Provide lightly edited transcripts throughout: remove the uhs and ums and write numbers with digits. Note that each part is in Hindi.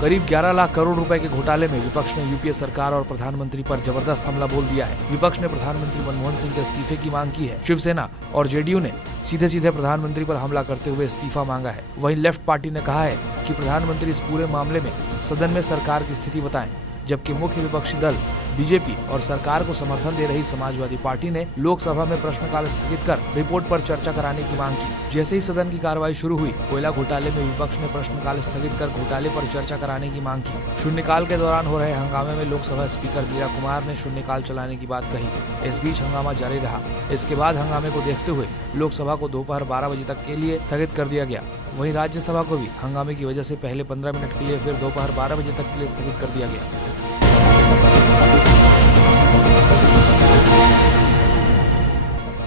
करीब 11 लाख करोड़ रुपए के घोटाले में विपक्ष ने यूपीए सरकार और प्रधानमंत्री पर जबरदस्त हमला बोल दिया है। विपक्ष ने प्रधानमंत्री मनमोहन सिंह के इस्तीफे की मांग की है। शिवसेना और जेडीयू ने सीधे प्रधानमंत्री पर हमला करते हुए इस्तीफा मांगा है। वहीं लेफ्ट पार्टी ने कहा है कि प्रधानमंत्री इस पूरे मामले में सदन में सरकार की स्थिति बताएं, जबकि मुख्य विपक्षी दल बीजेपी और सरकार को समर्थन दे रही समाजवादी पार्टी ने लोकसभा में प्रश्नकाल स्थगित कर रिपोर्ट पर चर्चा कराने की मांग की। जैसे ही सदन की कार्रवाई शुरू हुई, कोयला घोटाले में विपक्ष ने प्रश्नकाल स्थगित कर घोटाले पर चर्चा कराने की मांग की। शून्यकाल के दौरान हो रहे हंगामे में लोकसभा स्पीकर मीरा कुमार ने शून्यकाल चलाने की बात कही। इस बीच हंगामा जारी रहा। इसके बाद हंगामे को देखते हुए लोकसभा को दोपहर 12 बजे तक के लिए स्थगित कर दिया गया। वहीं राज्यसभा को भी हंगामे की वजह से पहले 15 मिनट के लिए फिर दोपहर 12 बजे तक के लिए स्थगित कर दिया गया।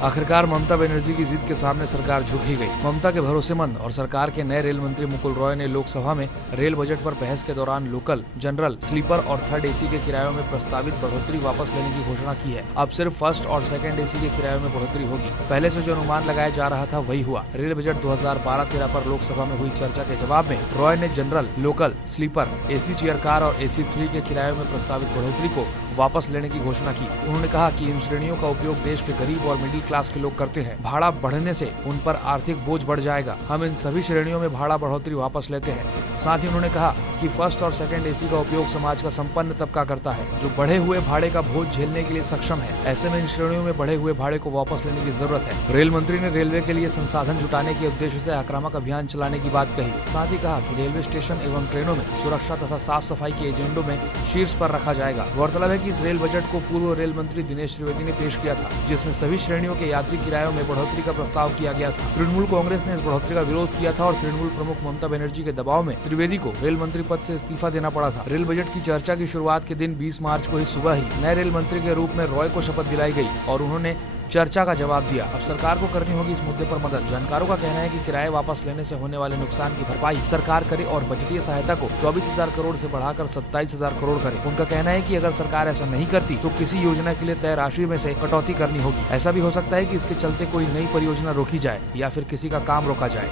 आखिरकार ममता बनर्जी की जिद के सामने सरकार झुक ही गई। ममता के भरोसेमंद और सरकार के नए रेल मंत्री मुकुल रॉय ने लोकसभा में रेल बजट पर बहस के दौरान लोकल, जनरल, स्लीपर और थर्ड एसी के किरायों में प्रस्तावित बढ़ोतरी वापस लेने की घोषणा की है। अब सिर्फ फर्स्ट और सेकंड एसी के किरायों में बढ़ोतरी होगी। पहले से जो अनुमान लगाया जा रहा था वही हुआ। रेल बजट 2012-13 पर लोकसभा में हुई चर्चा के जवाब में रॉय ने general, local, sleeper, AC chair car और एसी 3 के किरायों में प्रस्तावित बढ़ोतरी को वापस लेने की घोषणा की। उन्होंने कहा कि इन श्रेणियों का उपयोग देश के गरीब और मिडिल क्लास के लोग करते हैं। भाड़ा बढ़ने से उन पर आर्थिक बोझ बढ़ जाएगा। हम इन सभी श्रेणियों में भाड़ा बढ़ोतरी वापस लेते हैं। साथ ही उन्होंने कहा कि फर्स्ट और सेकंड एसी का उपयोग समाज का संपन्न तबका करता है, जो बढ़े हुए भाड़े का बोझ झेलने के लिए सक्षम है। ऐसे में इन श्रेणियों में बढ़े हुए भाड़े को वापस लेने की जरूरत है। रेल मंत्री ने रेलवे के लिए संसाधन जुटाने के उद्देश्य से आक्रामक अभियान चलाने की बात कही। साथ ही कहा कि रेलवे स्टेशन एवं ट्रेनों में सुरक्षा तथा साफ सफाई के एजेंडों में शीर्ष पर रखा जाएगा। गौरतलब है कि इस रेल बजट को पूर्व रेल मंत्री दिनेश त्रिवेदी ने पेश किया था, जिसमें सभी श्रेणियों के यात्री किरायों में बढ़ोतरी का प्रस्ताव किया गया था। तृणमूल कांग्रेस ने इस बढ़ोतरी का विरोध किया था और तृणमूल प्रमुख ममता बनर्जी के दबाव में त्रिवेदी को रेल मंत्री पद से इस्तीफा देना पड़ा था। रेल बजट की चर्चा की शुरुआत के दिन 20 मार्च को ही सुबह ही नए रेल मंत्री के रूप में रॉय को शपथ दिलाई गई और उन्होंने चर्चा का जवाब दिया। अब सरकार को करनी होगी इस मुद्दे पर मदद। जानकारों का कहना है कि किराए वापस लेने से होने वाले नुकसान की भरपाई सरकार करे और बजटीय सहायता को 24,000 करोड़ से बढ़ाकर 27,000 करोड़ करे। उनका कहना है कि अगर सरकार ऐसा नहीं करती तो किसी योजना के लिए तय राशि में से कटौती करनी होगी। ऐसा भी हो सकता है कि इसके चलते कोई नई परियोजना रोकी जाए या फिर किसी का काम रोका जाए।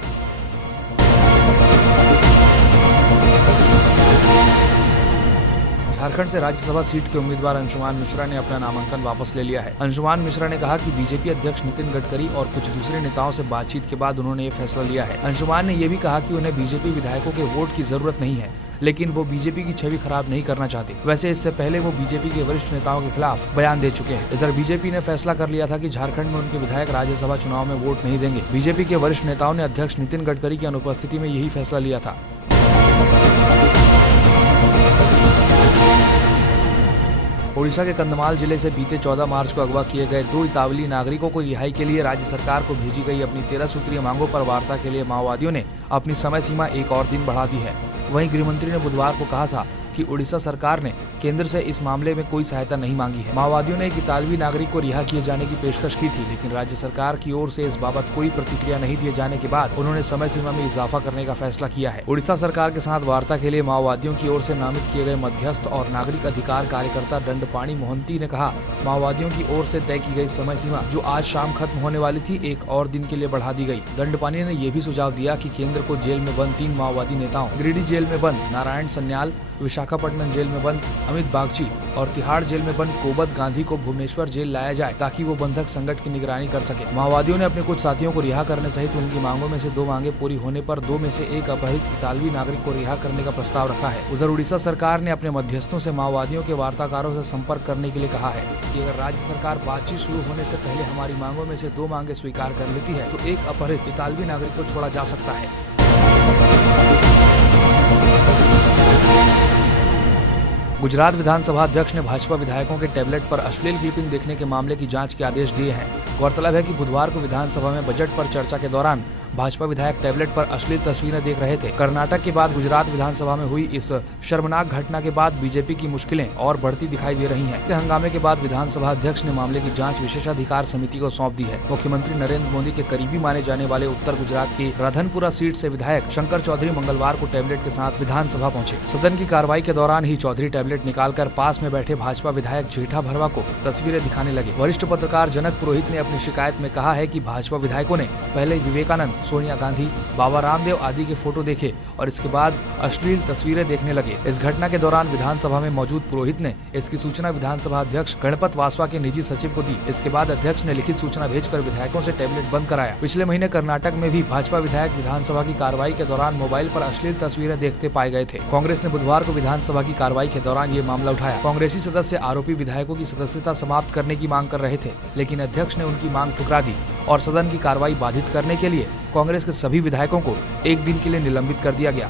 झारखंड से राज्यसभा सीट के उम्मीदवार अंशुमान मिश्रा ने अपना नामांकन वापस ले लिया है। अंशुमान मिश्रा ने कहा कि बीजेपी अध्यक्ष नितिन गडकरी और कुछ दूसरे नेताओं से बातचीत के बाद उन्होंने ये फैसला लिया है। अंशुमान ने ये भी कहा कि उन्हें बीजेपी विधायकों के वोट की जरूरत नहीं है, लेकिन वो बीजेपी की छवि खराब नहीं करना चाहते। वैसे इससे पहले वो बीजेपी के वरिष्ठ नेताओं के खिलाफ बयान दे चुके हैं। इधर बीजेपी ने फैसला कर लिया था कि झारखंड में उनके विधायक राज्यसभा चुनाव में वोट नहीं देंगे। बीजेपी के वरिष्ठ नेताओं ने अध्यक्ष नितिन गडकरी की अनुपस्थिति में यही फैसला लिया था। ओडिशा के कंधमाल जिले से बीते 14 मार्च को अगवा किए गए 2 इतालवी नागरिकों को रिहाई के लिए राज्य सरकार को भेजी गई अपनी 13 सूत्रीय मांगों पर वार्ता के लिए माओवादियों ने अपनी समय सीमा एक और दिन बढ़ा दी है। वहीं गृहमंत्री ने बुधवार को कहा था कि ओडिशा सरकार ने केंद्र से इस मामले में कोई सहायता नहीं मांगी है। माओवादियों ने एक इतालवी नागरिक को रिहा किए जाने की पेशकश की थी, लेकिन राज्य सरकार की ओर से इस बाबत कोई प्रतिक्रिया नहीं दिए जाने के बाद उन्होंने समय सीमा में इजाफा करने का फैसला किया है। ओडिशा सरकार के साथ वार्ता के लिए माओवादियों की ओर से नामित किए गए मध्यस्थ और नागरिक अधिकार कार्यकर्ता दंडपाणी मोहंती ने कहा, माओवादियों की ओर से तय की गई समय सीमा जो आज शाम खत्म होने वाली थी, एक और दिन के लिए बढ़ा दी गई। दंडपाणी ने यह भी सुझाव दिया कि केंद्र को जेल में बंद 3 माओवादी नेताओं, गिरिडीह जेल में बंद नारायण सन्याल, विशाखापट्टनम जेल में बंद अमित बागची और तिहाड़ जेल में बंद कोबत गांधी को भुवनेश्वर जेल लाया जाए ताकि वो बंधक संकट की निगरानी कर सके। माओवादियों ने अपने कुछ साथियों को रिहा करने सहित उनकी मांगों में से 2 मांगे पूरी होने पर 2 में से 1 अपहृत इतालवी नागरिक को रिहा करने का प्रस्ताव रखा है। उधर उड़ीसा सरकार ने अपने मध्यस्थों से माओवादियों के वार्ताकारों से संपर्क करने के लिए कहा है कि अगर राज्य सरकार बातचीत शुरू होने से पहले हमारी मांगों में से 2 मांगे स्वीकार कर लेती है तो एक अपहृत इतालवी नागरिक को छोड़ा जा सकता है। गुजरात विधानसभा अध्यक्ष ने भाजपा विधायकों के टैबलेट पर अश्लील क्लिपिंग देखने के मामले की जांच के आदेश दिए हैं। गौरतलब है कि बुधवार को विधानसभा में बजट पर चर्चा के दौरान भाजपा विधायक टैबलेट पर अश्लील तस्वीरें देख रहे थे। कर्नाटक के बाद गुजरात विधानसभा में हुई इस शर्मनाक घटना के बाद बीजेपी की मुश्किलें और बढ़ती दिखाई दे रही हैं। हंगामे के बाद विधानसभा अध्यक्ष ने मामले की जांच विशेषाधिकार समिति को सौंप दी है। मुख्यमंत्री नरेंद्र मोदी के करीबी माने जाने वाले उत्तर गुजरात की राधनपुरा सीट से विधायक शंकर चौधरी मंगलवार को टैबलेट के साथ विधानसभा पहुंचे। सदन की कार्रवाई के दौरान ही चौधरी टैबलेट निकालकर पास में बैठे भाजपा विधायक जेठा भरवा को तस्वीरें दिखाने लगे। वरिष्ठ पत्रकार जनक पुरोहित ने अपनी शिकायत में कहा है कि भाजपा विधायकों ने पहले विवेकानंद सोनिया गांधी, बाबा रामदेव आदि के फोटो देखे और इसके बाद अश्लील तस्वीरें देखने लगे। इस घटना के दौरान विधानसभा में मौजूद पुरोहित ने इसकी सूचना विधानसभा अध्यक्ष गणपत वासवा के निजी सचिव को दी। इसके बाद अध्यक्ष ने लिखित सूचना भेजकर विधायकों से टैबलेट बंद कराया। पिछले महीने कर्नाटक में भी भाजपा विधायक विधानसभा की कार्रवाई के दौरान मोबाइल पर अश्लील तस्वीरें देखते पाए गए थे। कांग्रेस ने बुधवार को विधानसभा की कार्रवाई के दौरान ये मामला उठाया। कांग्रेसी सदस्य आरोपी विधायकों की सदस्यता समाप्त करने की मांग कर रहे थे, लेकिन अध्यक्ष ने उनकी मांग ठुकरा दी और सदन की कार्रवाई बाधित करने के लिए कांग्रेस के सभी विधायकों को एक दिन के लिए निलंबित कर दिया गया।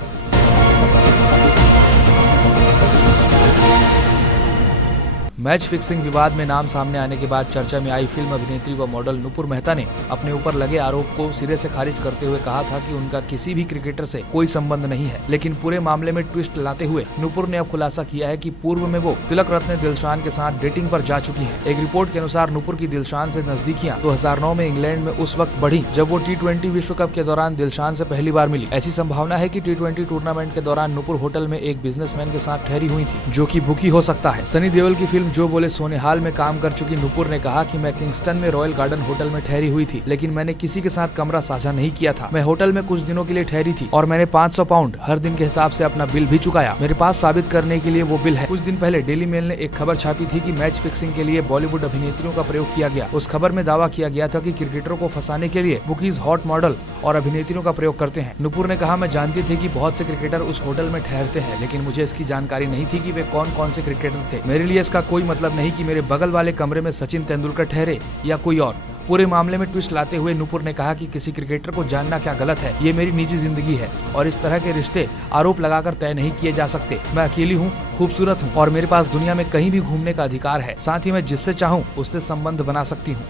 मैच फिक्सिंग विवाद में नाम सामने आने के बाद चर्चा में आई फिल्म अभिनेत्री व मॉडल नुपुर मेहता ने अपने ऊपर लगे आरोप को सिरे से खारिज करते हुए कहा था कि उनका किसी भी क्रिकेटर से कोई संबंध नहीं है। लेकिन पूरे मामले में ट्विस्ट लाते हुए नुपुर ने अब खुलासा किया है कि पूर्व में वो तिलक रत्न दिलशान के साथ डेटिंग पर जा चुकी है। एक रिपोर्ट के अनुसार नुपुर की दिलशान से नजदीकियां 2009 में इंग्लैंड में उस वक्त बढ़ी जब वो T20 विश्व कप के दौरान दिलशान से पहली बार मिली। ऐसी संभावना है कि T20 टूर्नामेंट के दौरान नुपुर होटल में एक बिजनेसमैन के साथ ठहरी हुई थी, जो कि बुकी हो सकता है। सनी देओल की फिल्म जो बोले सोनेहाल में काम कर चुकी नुपुर ने कहा कि मैं किंगस्टन में रॉयल गार्डन होटल में ठहरी हुई थी, लेकिन मैंने किसी के साथ कमरा साझा नहीं किया था। मैं होटल में कुछ दिनों के लिए ठहरी थी और मैंने 500 पाउंड हर दिन के हिसाब से अपना बिल भी चुकाया। मेरे पास साबित करने के लिए वो बिल है। कुछ दिन पहले डेली मेल ने एक खबर छापी थी कि मैच फिक्सिंग के लिए बॉलीवुड अभिनेत्रियों का प्रयोग किया गया। उस खबर में दावा किया गया था कि क्रिकेटरों को फंसाने के लिए बुकीज हॉट मॉडल और अभिनेत्रियों का प्रयोग करते हैं। नुपुर ने कहा, मैं जानती थी कि बहुत से क्रिकेटर उस होटल में ठहरते हैं, लेकिन मुझे इसकी जानकारी नहीं थी कि वे कौन कौन से क्रिकेटर थे। मेरे लिए इसका कोई मतलब नहीं कि मेरे बगल वाले कमरे में सचिन तेंदुलकर ठहरे या कोई और। पूरे मामले में ट्विस्ट लाते हुए नुपुर ने कहा कि किसी क्रिकेटर को जानना क्या गलत है, ये मेरी निजी जिंदगी है और इस तरह के रिश्ते आरोप लगाकर तय नहीं किए जा सकते। मैं अकेली हूँ, खूबसूरत हूँ और मेरे पास दुनिया में कहीं भी घूमने का अधिकार है। साथ ही मैं जिससे चाहूँ उससे संबंध बना सकती हूँ।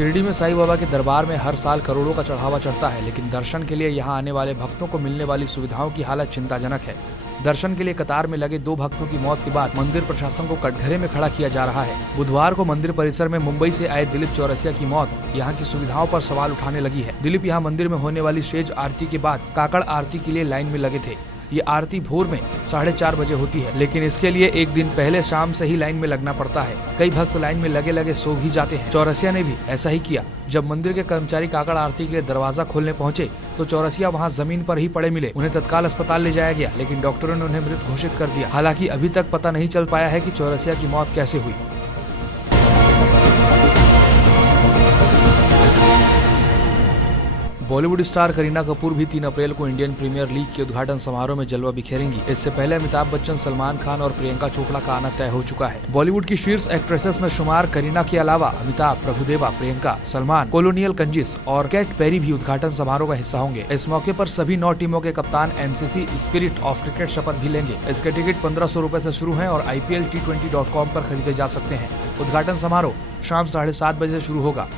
शिरडी में साईं बाबा के दरबार में हर साल करोड़ों का चढ़ावा चढ़ता है, लेकिन दर्शन के लिए यहाँ आने वाले भक्तों को मिलने वाली सुविधाओं की हालत चिंताजनक है। दर्शन के लिए कतार में लगे 2 भक्तों की मौत के बाद मंदिर प्रशासन को कटघरे में खड़ा किया जा रहा है। बुधवार को मंदिर परिसर में मुंबई से आए दिलीप चौरसिया की मौत यहाँ की सुविधाओं पर सवाल उठाने लगी है। दिलीप यहाँ मंदिर में होने वाली शेष आरती के बाद काकड़ आरती के लिए लाइन में लगे थे। ये आरती भोर में 4:30 बजे होती है, लेकिन इसके लिए एक दिन पहले शाम से ही लाइन में लगना पड़ता है। कई भक्त लाइन में लगे लगे सो भी जाते हैं। चौरसिया ने भी ऐसा ही किया। जब मंदिर के कर्मचारी काकड़ आरती के लिए दरवाजा खोलने पहुंचे तो चौरसिया वहां जमीन पर ही पड़े मिले। उन्हें तत्काल अस्पताल ले जाया गया, लेकिन डॉक्टरों ने उन्हें मृत घोषित कर दिया। हालांकि अभी तक पता नहीं चल पाया है कि चौरसिया की मौत कैसे हुई। बॉलीवुड स्टार करीना कपूर भी 3 अप्रैल को इंडियन प्रीमियर लीग के उद्घाटन समारोह में जलवा बिखेरेंगी। इससे पहले अमिताभ बच्चन, सलमान खान और प्रियंका चोपड़ा का आना तय हो चुका है। बॉलीवुड की शीर्ष एक्ट्रेसेस में शुमार करीना के अलावा अमिताभ, प्रभुदेवा, प्रियंका, सलमान, कोलोनियल कंजिस और कैट पेरी भी उद्घाटन समारोह का हिस्सा होंगे। इस मौके पर सभी 9 टीमों के कप्तान MCC स्पिरिट ऑफ क्रिकेट शपथ भी लेंगे। इसके टिकट 1500 रुपए से शुरू हैं और IPL T20.com पर खरीदे जा सकते हैं। उद्घाटन समारोह शाम 7:30 बजे से शुरू होगा।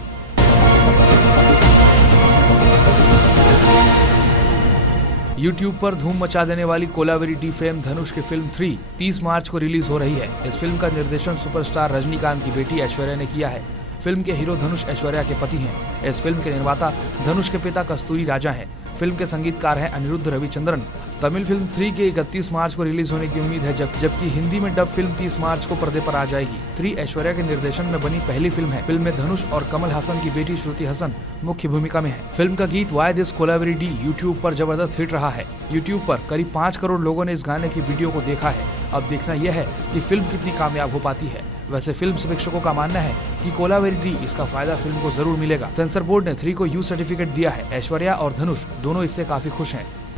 YouTube पर धूम मचा देने वाली कोलावेरी डी फेम धनुष की फिल्म 3 30 मार्च को रिलीज हो रही है। इस फिल्म का निर्देशन सुपरस्टार रजनीकांत की बेटी ऐश्वर्या ने किया है। फिल्म के हीरो धनुष ऐश्वर्या के पति हैं। इस फिल्म के निर्माता धनुष के पिता कस्तूरी राजा हैं। फिल्म के संगीतकार हैं अनिरुद्ध रविचंद्रन। तमिल फिल्म 3 के 31 मार्च को रिलीज होने की उम्मीद है, जबकि हिंदी में डब फिल्म 30 मार्च को पर्दे पर आ जाएगी। 3 ऐश्वर्या के निर्देशन में बनी पहली फिल्म है। फिल्म में धनुष और कमल हसन की बेटी श्रुति हसन मुख्य भूमिका में है। फिल्म का गीत why this Kolaveri D YouTube पर जबरदस्त हिट रहा है। यूट्यूब पर करीब 5 करोड़ लोगों ने इस गाने की वीडियो को देखा है। अब देखना यह है कि फिल्म कितनी कामयाब हो पाती है। वैसे फिल्म समीक्षकों का मानना है कि कोलावेरी डी इसका फायदा फिल्म को जरूर मिलेगा। सेंसर बोर्ड ने 3 को यू सर्टिफिकेट दिया है। ऐश्वर्या और धनुष दोनों इससे काफी खुश हैं।